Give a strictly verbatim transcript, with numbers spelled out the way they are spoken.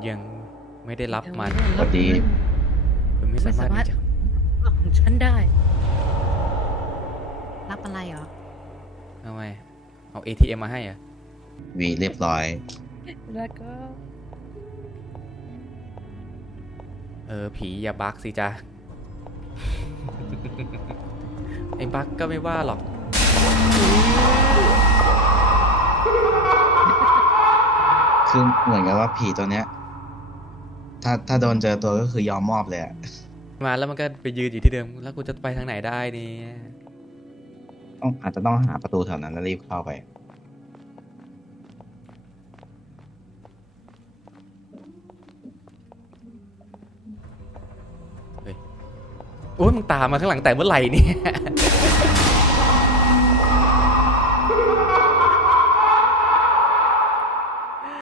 ยังไม่ได้รับมันสวัสดีคุณไม่สามารถที่จะรับของฉันได้ รับอะไรเหรอเอาไงเอา เอ ที เอ็ม มาให้เหรอะวีเรียบร้อยแล้วก็เออผีอย่าบักสิจ๊ะ ไอ้บักก็ไม่ว่าหรอกคือเหมือนกับว่าผีตัวเนี้ย ถ้าถ้าโดนเจอตัวก็คือยอมมอบเลยอะมาแล้วมันก็ไปยืนอยู่ที่เดิมแล้วกูจะไปทางไหนได้เนี่ยต้องอาจจะต้องหาประตูแถวนั้นแล้วรีบเข้าไปโอ้ยมึงตามมาข้างหลังแต่เมื่อไหร่เนี่ย